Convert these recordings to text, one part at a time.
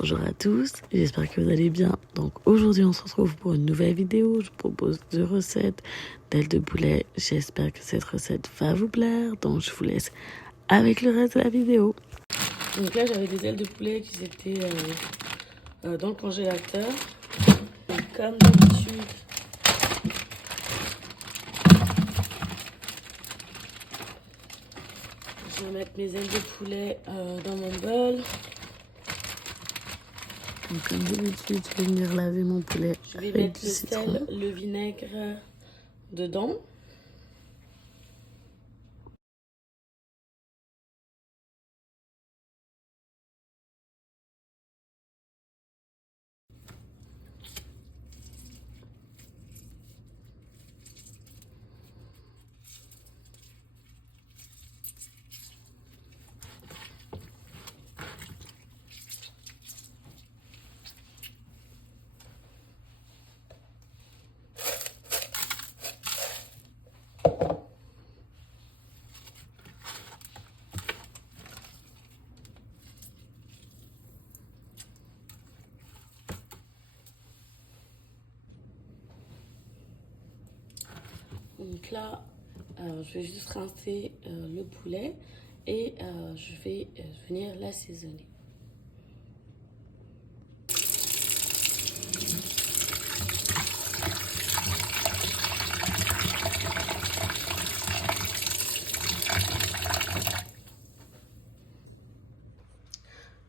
Bonjour à tous, j'espère que vous allez bien. Donc aujourd'hui on se retrouve pour une nouvelle vidéo. Je vous propose 2 recettes d'ailes de poulet. J'espère que cette recette va vous plaire. Donc je vous laisse avec le reste de la vidéo. Donc là j'avais des ailes de poulet qui étaient dans le congélateur. Et comme d'habitude, je vais mettre mes ailes de poulet dans mon bol. Donc, comme d'habitude, je vais venir laver mon poulet. Je vais mettre le sel, le vinaigre dedans. Donc là, je vais juste rincer le poulet et je vais venir l'assaisonner.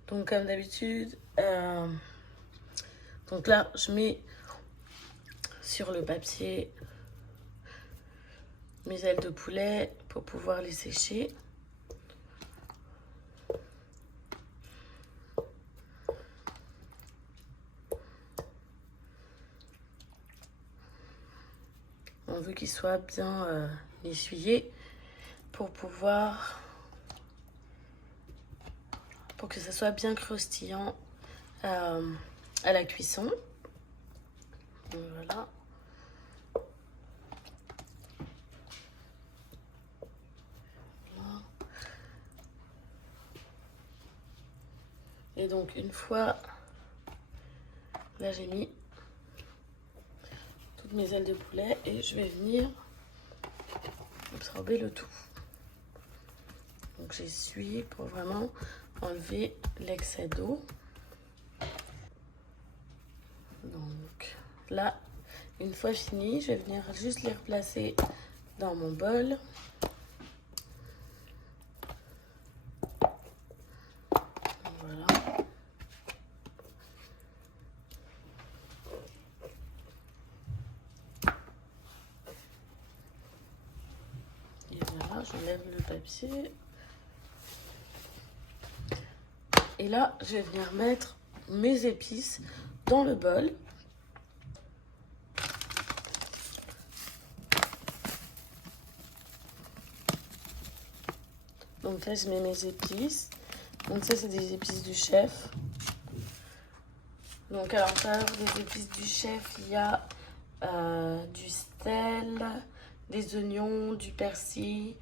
Donc comme d'habitude, donc là, je mets sur le papier mes ailes de poulet pour pouvoir les sécher. On veut qu'ils soient bien essuyés pour que ça soit bien croustillant à la cuisson. Donc voilà. Et donc une fois, là j'ai mis toutes mes ailes de poulet et je vais venir absorber le tout. Donc j'essuie pour vraiment enlever l'excès d'eau. Donc là, une fois fini, je vais venir juste les replacer dans mon bol. Voilà. Et voilà, j'enlève le papier. Et là, je vais venir mettre mes épices dans le bol. Donc là, je mets mes épices. Donc ça, c'est des épices du chef. Donc à l'intérieur des épices du chef, il y a du sel, des oignons, du persil,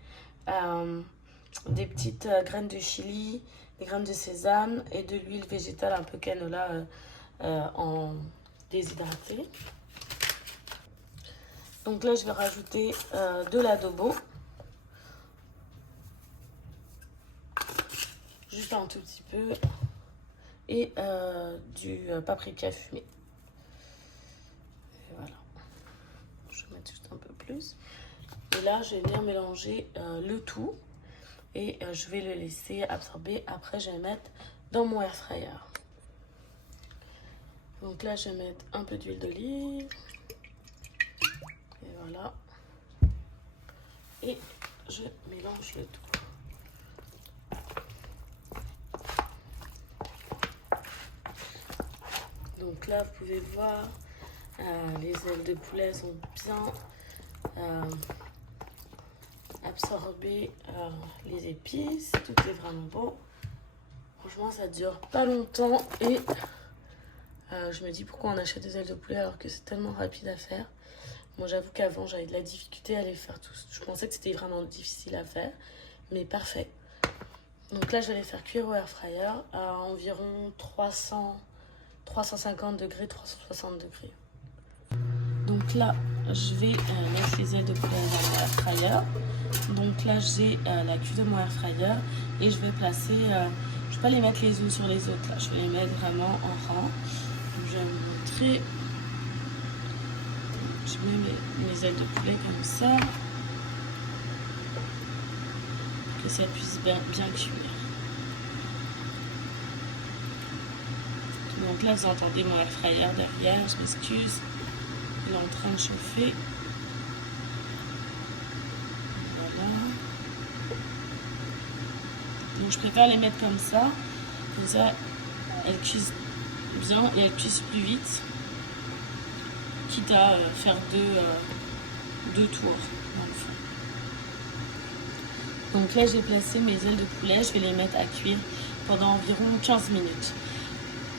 des petites graines de chili, des graines de sésame et de l'huile végétale un peu canola en déshydraté. Donc là, je vais rajouter de l'adobo. Juste un tout petit peu. Et du paprika fumé. Et voilà. Je vais mettre juste un peu plus. Et là, je vais venir mélanger le tout. Et je vais le laisser absorber. Après, je vais mettre dans mon air fryer. Donc là, je vais mettre un peu d'huile d'olive. Et voilà. Et je mélange le tout. Donc là, vous pouvez voir, les ailes de poulet sont bien absorbées les épices. Tout est vraiment bon. Franchement, ça dure pas longtemps et je me dis pourquoi on achète des ailes de poulet alors que c'est tellement rapide à faire. Moi, j'avoue qu'avant, j'avais de la difficulté à les faire tous. Je pensais que c'était vraiment difficile à faire, mais parfait. Donc là, je vais les faire cuire au air fryer à environ 350 degrés, 360 degrés. Donc là, je vais mettre les ailes de poulet dans mon air fryer. Donc là, j'ai la cuve de mon air fryer et je vais placer, je ne vais pas les mettre les unes sur les autres là, je vais les mettre vraiment en rang. Donc, je vais vous montrer. Je mets mes ailes de poulet comme ça, pour que ça puisse bien cuire. Donc là, vous entendez mon air fryer derrière, je m'excuse. Il est en train de chauffer. Voilà. Donc je préfère les mettre comme ça elles cuisent bien et elles cuisent plus vite. Quitte à faire deux tours dans le fond. Donc là, j'ai placé mes ailes de poulet, je vais les mettre à cuire pendant environ 15 minutes.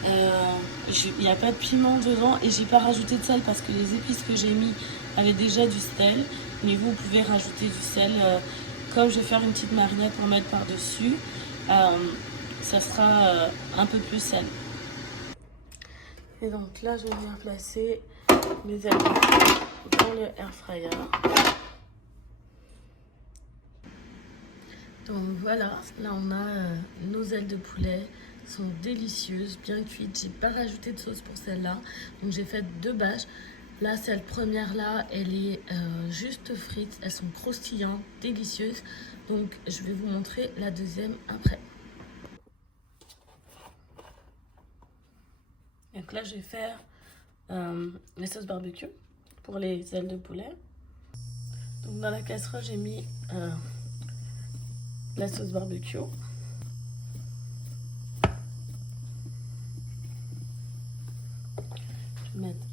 Il n'y a pas de piment dedans et j'ai pas rajouté de sel parce que les épices que j'ai mis avaient déjà du sel, mais vous pouvez rajouter du sel. Comme je vais faire une petite marinade pour mettre par dessus, ça sera un peu plus sel. Et donc là, je vais venir placer mes ailes dans le air fryer. Donc voilà, là on a nos ailes de poulet, sont délicieuses, bien cuites. J'ai pas rajouté de sauce pour celle-là, donc j'ai fait 2 bâches. Là, cette première là, elle est juste frite, elles sont croustillantes, délicieuses. Donc je vais vous montrer la deuxième après. Donc là, je vais faire les sauces barbecue pour les ailes de poulet. Donc dans la casserole, j'ai mis la sauce barbecue. Je vais mettre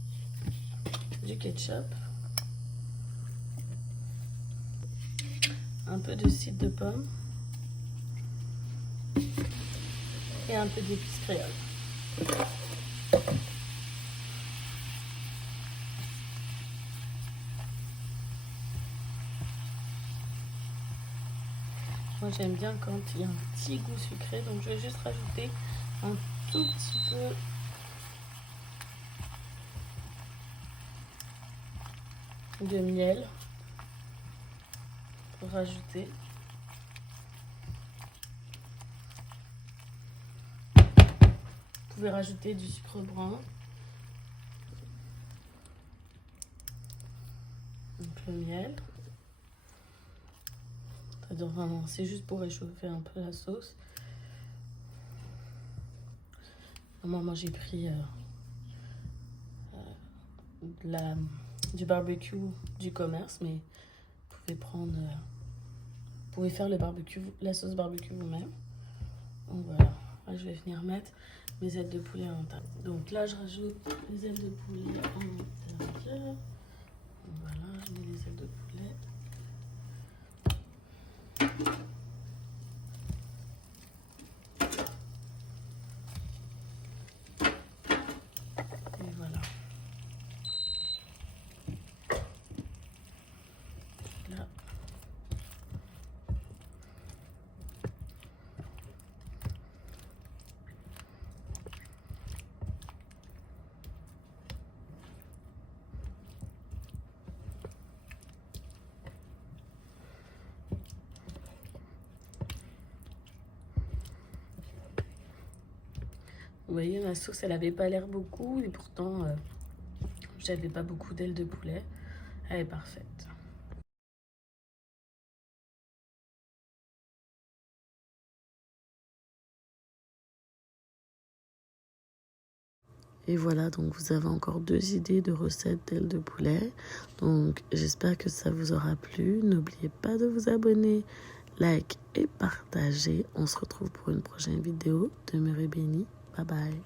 du ketchup, un peu de cidre de pomme et un peu d'épices créoles. Moi j'aime bien quand il y a un petit goût sucré, donc je vais juste rajouter un tout petit peu de miel pour rajouter. Vous pouvez rajouter du sucre brun. Donc le miel. C'est juste pour réchauffer un peu la sauce. Moi j'ai pris du barbecue du commerce, mais vous pouvez faire la sauce barbecue vous-même. Donc voilà, là, je vais venir mettre mes ailes de poulet à l'intérieur. Donc là je rajoute les ailes de poulet en intérieur. Voilà, je mets les ailes de poulet. Et voilà. Là. Vous voyez, ma sauce, elle avait pas l'air beaucoup et pourtant, j'avais pas beaucoup d'ailes de poulet. Elle est parfaite. Et voilà, donc vous avez encore 2 idées de recettes d'ailes de poulet. Donc j'espère que ça vous aura plu. N'oubliez pas de vous abonner, like et partager. On se retrouve pour une prochaine vidéo. Demeurez bénis. Bye bye.